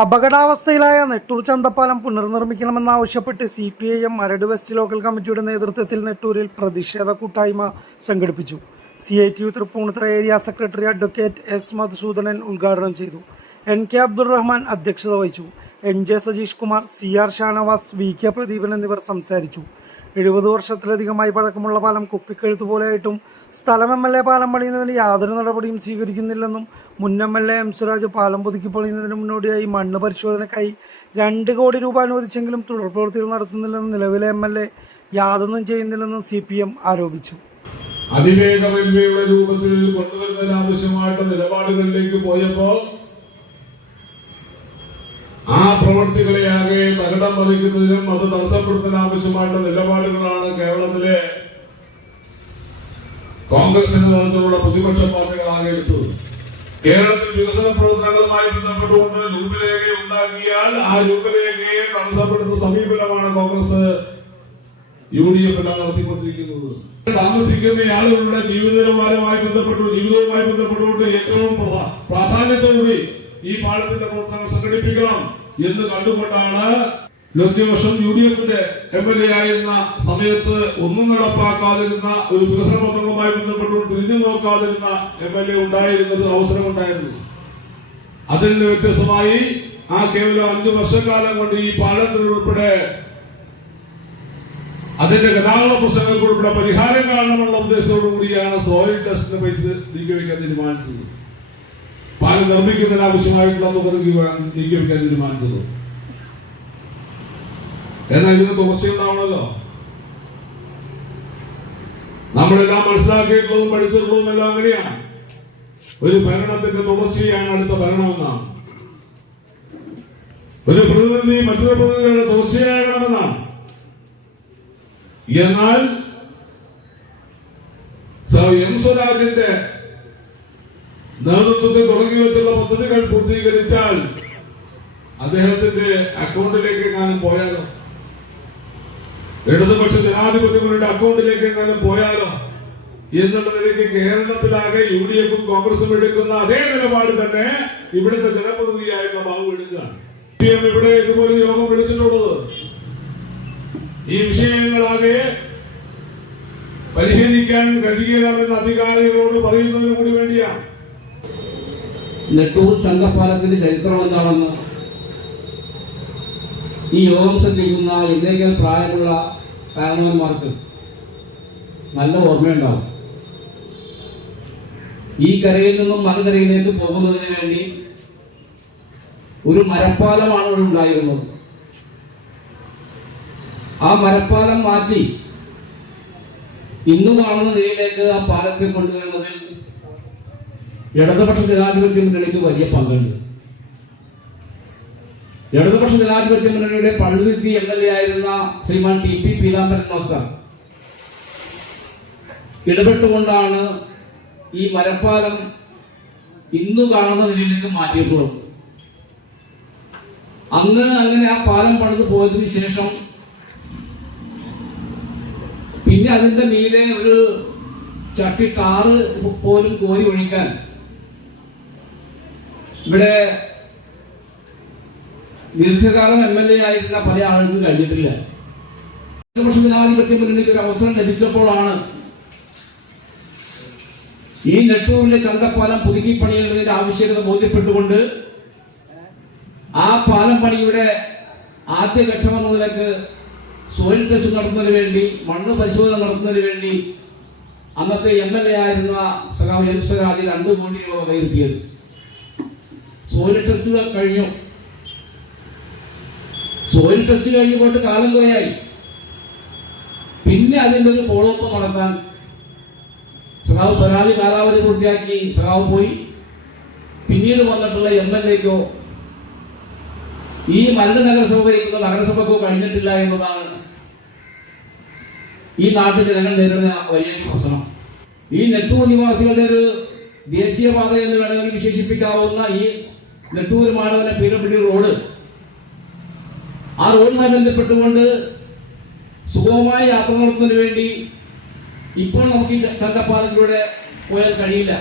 അപകടാവസ്ഥയിലായ നെട്ടൂർ ചന്തപ്പാലം പുനർനിർമ്മിക്കണമെന്നാവശ്യപ്പെട്ട് CPIM Maradu west local കമ്മിറ്റിയുടെ നേതൃത്വത്തിൽ നെട്ടൂരിൽ പ്രതിഷേധ കൂട്ടായ്മ സംഘടിപ്പിച്ചു. CITU Thrippunithura area secretary advocate S. Madhusoodanan ഉദ്ഘാടനം ചെയ്തു. NK അബ്ദുറഹ്മാൻ അധ്യക്ഷത വഹിച്ചു. NJ Sajeesh Kumar, CR Shanavas, VK Pradeepan എന്നിവർ സംസാരിച്ചു. 70 വർഷത്തിലധികമായി പഴക്കമുള്ള പാലം കുപ്പിക്കഴുത്ത് പോലെയായിട്ടും സ്ഥലം MLA പാലം പണിയുന്നതിന് യാതൊരു നടപടിയും സ്വീകരിക്കുന്നില്ലെന്നും മുൻ MLA M. സുരാജ് പാലം പുതുക്കി പണിയുന്നതിന് മുന്നോടിയായി മണ്ണ് പരിശോധനയ്ക്കായി 2 കോടി രൂപ അനുവദിച്ചെങ്കിലും തുടർ പ്രവൃത്തികൾ നടത്തുന്നില്ലെന്നും നിലവിലെ MLA യാതൊന്നും ചെയ്യുന്നില്ലെന്നും CPM ആരോപിച്ചു. അതിവേഗ റെയിൽവേയുടെ രൂപത്തിൽ കൊണ്ടുവരുന്നതിന് ആവശ്യമായിട്ട് നിലപാടുകളിലേക്ക് പോയപ്പോൾ ആ പ്രവൃത്തികളെയാകെ തകിടം മറിക്കുന്നതിനും അത് തടസ്സപ്പെടുത്തുന്നതിന് ആവശ്യമായിട്ട് നിലപാടുകളാണ് കേരളത്തിലെ കോൺഗ്രസിന്റെ നേതൃത്വത്തിലുള്ള പ്രതിപക്ഷ പാർട്ടികളാകെ എടുത്തത്. കേരളത്തിൽ വികസന പ്രവർത്തനങ്ങളുമായി ബന്ധപ്പെട്ടുകൊണ്ട് രൂപരേഖ ഉണ്ടാക്കിയാൽ ആ രൂപരേഖയെ തടസ്സപ്പെടുത്തുന്ന സമീപനമാണ് കോൺഗ്രസ് UDF എല്ലാം നടത്തിക്കൊണ്ടിരിക്കുന്നത്. താമസിക്കുന്ന ആളുകളുടെ ജീവിത നിലവാരവുമായി ബന്ധപ്പെട്ടുകൊണ്ട് ഏറ്റവും പ്രാധാന്യത്തോടുകൂടി ഈ പാലത്തിന്റെ പ്രവർത്തനം സംഘടിപ്പിക്കണം എന്ന് കണ്ടുകൊണ്ടാണ് 20 വർഷം UDFന്റെ MLA ആയിരുന്ന സമയത്ത് ഒന്നും നടപ്പാക്കാതിരുന്ന ഒരു വികസന പ്രവർത്തനവുമായി ബന്ധപ്പെട്ടുകൊണ്ട് തിരിഞ്ഞു നോക്കാതിരുന്ന MLA ഉണ്ടായിരുന്നത് അവസരമുണ്ടായിരുന്നു. അതിൽ നിന്ന് വ്യത്യസ്തമായി ആ കേവലം 5 വർഷക്കാലം കൊണ്ട് ഈ പാലത്തിൽ ഉൾപ്പെടെ അതിന്റെ ഗതാഗത പ്രശ്നങ്ങൾക്ക് ഉൾപ്പെടെ പരിഹാരം കാണണമെന്നുള്ള ഉദ്ദേശത്തോടു കൂടിയാണ് സോയിൽ ടെസ്റ്റിന് പൈസ നീക്കിവെക്കാൻ തീരുമാനിച്ചത്. പാലം നിർമ്മിക്കുന്നതിന് ആവശ്യമായിട്ടുള്ള തുക നീക്കിവെക്കാൻ തീരുമാനിച്ചത്. എന്നാൽ ഇതിന് തുടർച്ചയുണ്ടാവണമല്ലോ. നമ്മളെല്ലാം മനസ്സിലാക്കിയിട്ടുള്ളതും പഠിച്ചിട്ടുള്ളതും എല്ലാം അങ്ങനെയാണ്. ഒരു ഭരണത്തിന്റെ തുടർച്ചയാണ് അടുത്ത ഭരണമെന്നാണ്. ഒരു പ്രതിനിധി മറ്റൊരു പ്രതിനിധിയുടെ തുടർച്ചയാകണമെന്നാണ്. എന്നാൽ M. സ്വരാജിന്റെ നേതൃത്വത്തിൽ തുടങ്ങി വെച്ചുള്ള പദ്ധതികൾ പൂർത്തീകരിച്ചാൽ അദ്ദേഹത്തിന്റെ അക്കൗണ്ടിലേക്ക് എങ്ങാനും പോയാലോ, ഇടതുപക്ഷ ജനാധിപത്യ മുന്നണിയുടെ അക്കൗണ്ടിലേക്ക് എങ്ങാനും പോയാലോ എന്നുള്ള നിലയ്ക്ക് കേരളത്തിലാകെ UDFും കോൺഗ്രസും എടുക്കുന്ന അതേ നിലപാട് തന്നെ ഇവിടുത്തെ ജനപ്രതിനിധിയായിട്ടുള്ള ബാബു എടുക്കുകയാണ്. ഇവിടെ ഇതുപോലെ യോഗം വിളിച്ചിട്ടുള്ളത് ഈ വിഷയങ്ങളാകെ പരിഹരിക്കാൻ കഴിയണമെന്ന് അധികാരികളോട് പറയുന്നതിന് കൂടി വേണ്ടിയാണ്. നെട്ടൂർ ചന്തപ്പാലത്തിന്റെ ചരിത്രം എന്താണെന്ന് ഈ യോഗം ശ്രദ്ധിക്കുന്ന എന്നേക്കാൾ പ്രായമുള്ള കാരണവന്മാർക്ക് നല്ല ഓർമ്മയുണ്ടാവും. ഈ കരയിൽ നിന്നും മറുകരയിലേക്ക് പോകുന്നതിന് വേണ്ടി ഒരു മരപ്പാലമാണ് ഇവിടെ ഉണ്ടായിരുന്നത്. ആ മരപ്പാലം മാറ്റി ഇന്ന് കാണുന്ന നിലയിലേക്ക് ആ പാലത്തെ കൊണ്ടുവരുന്നതിൽ ഇടതുപക്ഷ ജനാധിപത്യ മുന്നണിക്ക് വലിയ പങ്കുണ്ട്. ഇടതുപക്ഷ ജനാധിപത്യ മുന്നണിയുടെ പള്ളുരുത്തി MLA ആയിരുന്ന ശ്രീമാൻ TP പീതാംബരൻ മാസ്റ്റർ ഇടപെട്ടുകൊണ്ടാണ് ഈ മരപ്പാലം ഇന്ന് കാണുന്ന നിലയിലേക്ക് മാറ്റിയിട്ടുള്ളത്. അന്ന് അങ്ങനെ ആ പാലം പണിത് പോയതിനു ശേഷം പിന്നെ അതിന്റെ മീതെ ഒരു ചട്ടി കാറ് പോലും കോരി ഒഴിക്കാൻ ഇവിടെ ദീർഘകാലം MLA ആയിരുന്ന പല ആളുകൾക്കും കഴിഞ്ഞിട്ടില്ല. ഇടതുപക്ഷ ജനാധിപത്യ മുന്നണിക്ക് ഒരു അവസരം ലഭിച്ചപ്പോഴാണ് ഈ നെട്ടൂരിലെ ചന്തപ്പാലം പുതുക്കി പണിയേണ്ടതിന്റെ ആവശ്യകത ബോധ്യപ്പെട്ടുകൊണ്ട് ആ പാലം പണിയുടെ ആദ്യഘട്ടം എന്ന നിലക്ക് സോയിൽ ടെസ്റ്റ് നടത്തുന്നതിന് വേണ്ടി, മണ്ണ് പരിശോധന നടത്തുന്നതിന് വേണ്ടി അന്നത്തെ MLA ആയിരുന്ന സഖാവ് M. സ്വരാജ് 2 കോടി രൂപ വകയിരുത്തിയത്. സോയിൽ ടെസ്റ്റുകൾ കഴിഞ്ഞു. സോയിൽ ടെസ്റ്റ് കഴിഞ്ഞു പോയിട്ട് കാലം കുറയായി. പിന്നെ അതിൻ്റെ ഒരു ഫോളോ അപ്പ് നടത്താൻ സഖാവ് സ്വരാജ് കാലാവധി പൂർത്തിയാക്കി സഖാവ് പോയി. പിന്നീട് വന്നിട്ടുള്ള MLAക്കോ ഈ മരട് നഗരസഭ ഭരിക്കുന്ന നഗരസഭക്കോ കഴിഞ്ഞിട്ടില്ല എന്നതാണ് ഈ നാട്ടിൽ ജനങ്ങൾ നേരിടുന്ന വലിയ പ്രശ്നം. ഈ നെട്ടൂർ നിവാസികളുടെ ഒരു ദേശീയപാത എന്ന് വേണമെങ്കിൽ വിശേഷിപ്പിക്കാവുന്ന ഈ നെട്ടൂർ മാടവന PWD റോഡ്, ആ റോഡുമായി ബന്ധപ്പെട്ടുകൊണ്ട് സുഗമമായ യാത്ര നടത്തുന്നതിന് വേണ്ടി ഇപ്പോൾ നമുക്ക് ഈ ചന്തപ്പാലത്തിലൂടെ പോയാൽ കഴിയില്ല.